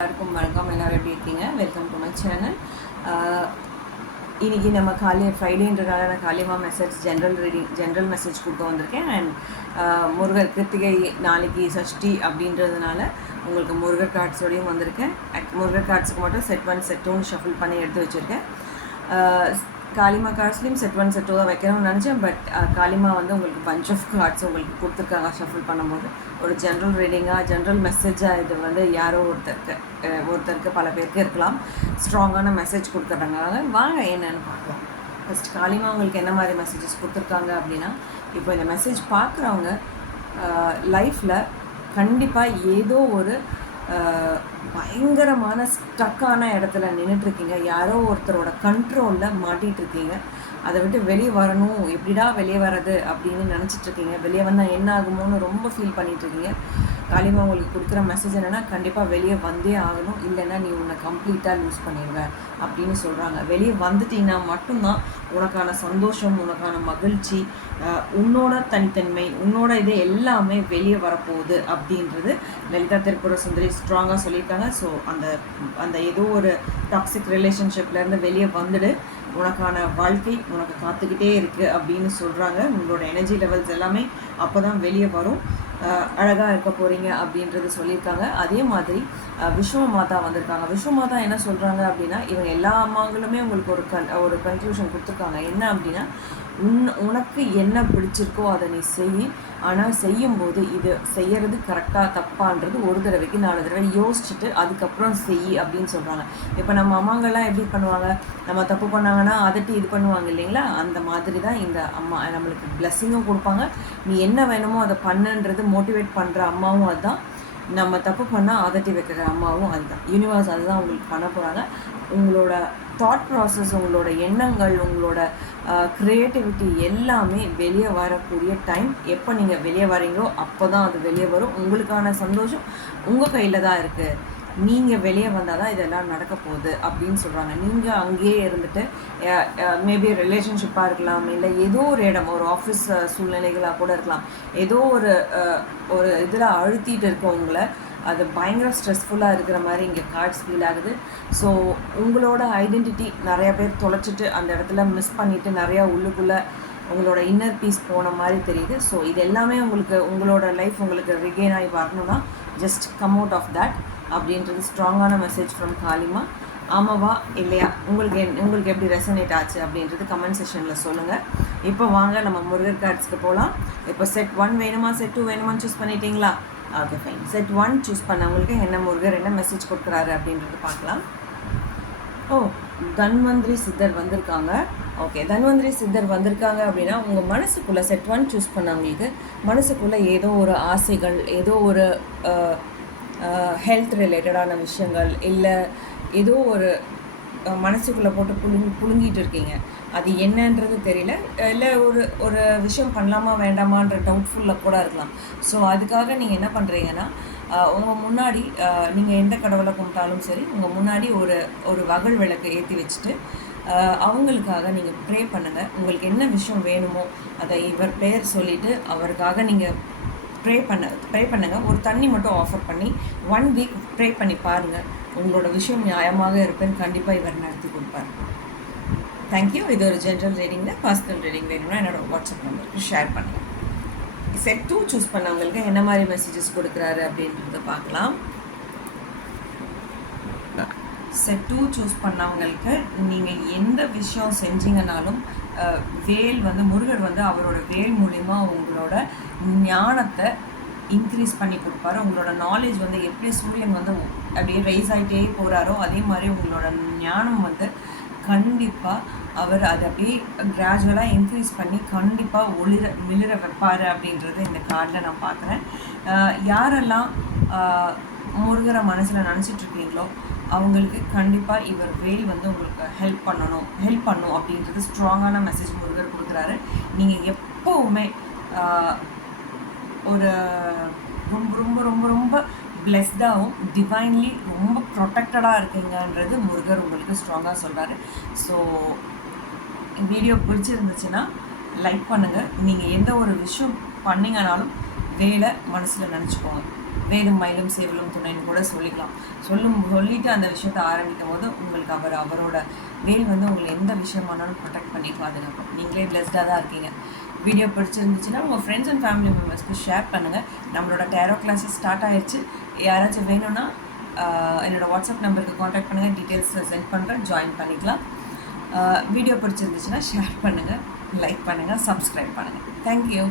எல்லாருக்கும் வணக்கம். எல்லோரும் எப்படி இருக்கீங்க? Welcome to my channel. இன்றைக்கி நம்ம ஃப்ரைடேன்றதால நான் காலையமாக ஜென்ரல் மெசேஜ் கொடுக்க வந்திருக்கேன். அண்ட் முருகர் கிருத்திகை நாளைக்கு சஷ்டி அப்படின்றதுனால உங்களுக்கு முருகர் கார்ட்ஸோடையும் வந்திருக்கேன். முருகர் கார்ட்ஸுக்கு மட்டும் செட் 1 செட் 2 ஷஃபில் பண்ணி எடுத்து வச்சுருக்கேன். காளிமா கார்ட்ஸ்லேயும் செட் 1 செட் 2 தான் வைக்கணும்னு நினச்சேன். பட் காளிமா வந்து உங்களுக்கு பஞ்ச் ஆஃப் கார்ட்ஸ் உங்களுக்கு கொடுத்துருக்காங்க ஷஃபில் பண்ணும்போது. ஒரு ஜென்ரல் மெசேஜாக இது வந்து யாரோ ஒருத்தருக்கு பல பேருக்கு இருக்கலாம். ஸ்ட்ராங்கான மெசேஜ் கொடுக்குறாங்க. வாங்க என்னென்னு பார்க்கலாம். ஃபஸ்ட் காளிமா உங்களுக்கு என்ன மாதிரி மெசேஜஸ் கொடுத்துருக்காங்க அப்படின்னா, இப்போ இந்த மெசேஜ் பார்க்குறவங்க லைஃப்பில் கண்டிப்பாக ஏதோ ஒரு பயங்கரமான ஸ்டக்கான இடத்துல நின்றுட்டுருக்கீங்க. யாரோ ஒருத்தரோட கண்ட்ரோலில் மாட்டிகிட்ருக்கீங்க. அதை விட்டு வெளியே வரணும், எப்படிடா வெளியே வர்றது அப்படின்னு நினச்சிட்ருக்கீங்க. வெளியே வந்தால் என்ன ஆகுமோன்னு ரொம்ப ஃபீல் பண்ணிகிட்ருக்கீங்க. காளிமா உங்களுக்கு கொடுக்குற மெசேஜ் என்னென்னா, கண்டிப்பாக வெளியே வந்தே ஆகணும், இல்லைன்னா நீ உன்னை கம்ப்ளீட்டாக லூஸ் பண்ணிடுவ அப்படின்னு சொல்கிறாங்க. வெளியே வந்துட்டீங்கன்னா மட்டும்தான் உனக்கான சந்தோஷம், உனக்கான மகிழ்ச்சி, உன்னோட தனித்தன்மை, உன்னோட இது எல்லாமே வெளியே வரப்போகுது அப்படின்றது லலிதா திரிபுர சுந்தரி ஸ்ட்ராங்காக சொல்லியிருக்காங்க. ஸோ அந்த ஏதோ ஒரு டாக்ஸிக் ரிலேஷன்ஷிப்லேருந்து வெளியே வந்துடு, உனக்கான வாழ்க்கை உனக்கு காத்துக்கிட்டே இருக்குது அப்படின்னு சொல்கிறாங்க. உங்களோட எனர்ஜி லெவல்ஸ் எல்லாமே அப்போ தான் வெளியே வரும், அழகாக இருக்க போகிறீங்க அப்படின்றது சொல்லியிருக்காங்க. அதே மாதிரி விஸ்வ மாதா வந்திருக்காங்க. விஸ்வ மாதா என்ன சொல்கிறாங்க அப்படின்னா, இவங்க எல்லா அம்மாங்களுமே உங்களுக்கு ஒரு கன்க்ளூஷன் கொடுத்துருக்காங்க. என்ன அப்படின்னா, உனக்கு என்ன பிடிச்சிருக்கோ அதை நீ செய். ஆனால் செய்யும்போது இது செய்கிறது கரெக்டாக தப்பான்றது ஒரு தடவைக்கு 4 தடவை யோசிச்சுட்டு அதுக்கப்புறம் செய் அப்படின்னு சொல்கிறாங்க. இப்போ நம்ம அம்மாங்கள்லாம் எப்படி பண்ணுவாங்க, நம்ம தப்பு பண்ணாங்கன்னா அதட்டி இது பண்ணுவாங்க இல்லைங்களா? அந்த மாதிரி தான் இந்த அம்மா நம்மளுக்கு பிளெஸ்ஸிங்கும் கொடுப்பாங்க. நீ என்ன வேணுமோ அதை பண்ணுன்றது மோட்டிவேட் பண்ணுற அம்மாவும் அதுதான். நம்ம தப்பு பண்ணால் அதட்டி வைக்கிற அம்மாவும் அதுதான். யூனிவர்ஸ் அதுதான் உங்களுக்கு பண்ண போகிறாங்க. உங்களோட தாட் ப்ராசஸ், உங்களோட எண்ணங்கள், உங்களோட க்ரியேட்டிவிட்டி எல்லாமே வெளியே வரக்கூடிய டைம். எப்போ நீங்கள் வெளியே வரீங்களோ அப்போ தான் அது வெளியே வரும். உங்களுக்கான சந்தோஷம் உங்கள் கையில் தான் இருக்குது. நீங்கள் வெளியே வந்தால் தான் இதெல்லாம் நடக்க போகுது அப்படின்னு சொல்கிறாங்க. நீங்கள் அங்கேயே இருந்துட்டு மேபி ரிலேஷன்ஷிப்பாக இருக்கலாம், இல்லை ஏதோ ஒரு இடம், ஒரு ஆஃபீஸ் சூழ்நிலைகளாக கூட இருக்கலாம், ஏதோ ஒரு இதில் அழுத்திட்டு இருக்கவங்கள அது பயங்கர ஸ்ட்ரெஸ்ஃபுல்லாக இருக்கிற மாதிரி இங்கே கார்ட்ஸ் ஃபீல் ஆகுது. ஸோ உங்களோட ஐடென்டிட்டி நிறையா பேர் தொலைச்சிட்டு அந்த இடத்துல மிஸ் பண்ணிவிட்டு நிறையா உள்ளுக்குள்ளே உங்களோட இன்னர் பீஸ் போன மாதிரி தெரியுது. ஸோ இது எல்லாமே உங்களோட லைஃப் உங்களுக்கு ரிகெயின் ஆகி வரணும்னா just come out of that அப்படின்றது ஸ்ட்ராங்கான மெசேஜ் ஃப்ரம் காளிமா. ஆமாவா இல்லையா, உங்களுக்கு எப்படி ரெசனேட் ஆச்சு அப்படின்றது கமெண்ட் செக்ஷனில் சொல்லுங்கள். இப்போ வாங்க நம்ம முருகர் கார்ட்ஸ்க்கு போகலாம். இப்போ செட் 1 வேணுமா செட் 2 வேணுமான்னு சூஸ் பண்ணிட்டீங்களா? Okay fine. செட் 1 சூஸ் பண்ணவங்களுக்கு என்ன முருகர் என்ன மெசேஜ் கொடுக்குறாரு அப்படின்றது பார்க்கலாம். தன்வந்திரி சித்தர் வந்திருக்காங்க. ஓகே, தன்வந்திரி சித்தர் வந்திருக்காங்க அப்படின்னா உங்கள் மனசுக்குள்ளே செட் 1 சூஸ் பண்ணவங்களுக்கு மனசுக்குள்ளே ஏதோ ஒரு ஆசைகள், ஏதோ ஒரு ஹெல்த் ரிலேட்டடான விஷயங்கள், இல்லை ஏதோ ஒரு மனசுக்குள்ளே போட்டு புழுங்கிட்டு இருக்கீங்க. அது என்னன்றது தெரியல, இல்லை ஒரு விஷயம் பண்ணலாமா வேண்டாமான்ற டவுட்ஃபுல்லாக கூட இருக்கலாம். ஸோ அதுக்காக நீங்கள் என்ன பண்ணுறீங்கன்னா, உங்கள் முன்னாடி நீங்கள் எந்த கடவுளை கும்பிட்டாலும் சரி, உங்கள் முன்னாடி ஒரு வகல் விளக்கை ஏற்றி வச்சுட்டு அவங்களுக்காக நீங்கள் ப்ரே பண்ணுங்கள். உங்களுக்கு என்ன விஷயம் வேணுமோ அதை இவர் பேர் சொல்லிவிட்டு அவருக்காக நீங்கள் ப்ரே பண்ணுங்கள். ஒரு தண்ணி மட்டும் ஆஃபர் பண்ணி 1 வீக் ப்ரே பண்ணி பாருங்கள். உங்களோட விஷயம் நியாயமாக இருப்பேன்னு கண்டிப்பாக இவர் நடத்தி கொடுப்பார். தேங்க்யூ. இது ஒரு ஜென்ரல் ரீடிங்கில் பர்சனல் ரீடிங் வேணும்னா என்னோட வாட்ஸ்அப் நம்பருக்கு ஷேர் பண்ணுங்கள். செட் 2 சூஸ் பண்ணவங்களுக்கு என்ன மாதிரி மெசேஜஸ் கொடுக்குறாரு அப்படின்றத பார்க்கலாம். செட் 2 சூஸ் பண்ணவங்களுக்கு நீங்கள் எந்த விஷயம் செஞ்சீங்கனாலும் வேல் வந்து முருகர் வந்து அவரோட வேல் மூலிமா உங்களோட ஞானத்தை இன்க்ரீஸ் பண்ணி கொடுப்பாரு. உங்களோட நாலேஜ் வந்து எப்படி சூரியன் வந்து அப்படியே ரைஸ் ஆகிட்டே போகிறாரோ அதே மாதிரி உங்களோட ஞானம் வந்து கண்டிப்பாக அவர் அதை அப்படியே கிராஜுவலாக இன்க்ரீஸ் பண்ணி கண்டிப்பாக மிளிர வைப்பார் அப்படின்றது இந்த கார்டில் நான் பார்க்குறேன். யாரெல்லாம் முருகரை மனசில் நினச்சிட்ருக்கீங்களோ அவங்களுக்கு கண்டிப்பாக இவர் வேல் வந்து உங்களுக்கு ஹெல்ப் பண்ணும் அப்படின்றது ஸ்ட்ராங்கான மெசேஜ் முருகர் கொடுக்குறாரு. நீங்கள் எப்போவுமே ஒரு ரொம்ப ரொம்ப ரொம்ப ரொம்ப பிளெஸ்டாகவும் டிவைன்லி ரொம்ப ப்ரொடெக்டடாக இருக்கீங்கன்றது முருகர் உங்களுக்கு ஸ்ட்ராங்காக சொல்கிறாரு. ஸோ வீடியோ பிடிச்சிருந்துச்சுன்னா லைக் பண்ணுங்கள். நீங்கள் எந்த ஒரு விஷயம் பண்ணிங்கனாலும் வேலை மனசில் நினச்சிக்கோங்க. வேலும் மயிலும் சேவலும் துணைன்னு கூட சொல்லிக்கலாம். சொல்லிட்டு அந்த விஷயத்தை ஆரம்பிக்கும் போது உங்களுக்கு அவரோட வேல் வந்து உங்களை எந்த விஷயமானாலும் ப்ரொடெக்ட் பண்ணி பாதுகாக்கும். நீங்களே பிளெஸ்டாக தான் இருக்கீங்க. வீடியோ பிடிச்சிருந்துச்சுன்னா உங்கள் ஃப்ரெண்ட்ஸ் அண்ட் ஃபேமிலி மெம்பர்ஸ்க்கு ஷேர் பண்ணுங்கள். நம்மளோட டேரோ கிளாஸஸ் ஸ்டார்ட் ஆயிடுச்சு. யாராச்சும் வேணும்னா என்னோடய வாட்ஸ்அப் நம்பருக்கு காண்டாக்ட் பண்ணுங்கள், டீட்டெயில்ஸ் சென்ட் பண்ணுறேன், ஜாயின் பண்ணிக்கலாம். வீடியோ பிடிச்சிருந்துச்சுன்னா ஷேர் பண்ணுங்கள், லைக் பண்ணுங்கள், சப்ஸ்கிரைப் பண்ணுங்கள். தேங்க்யூ.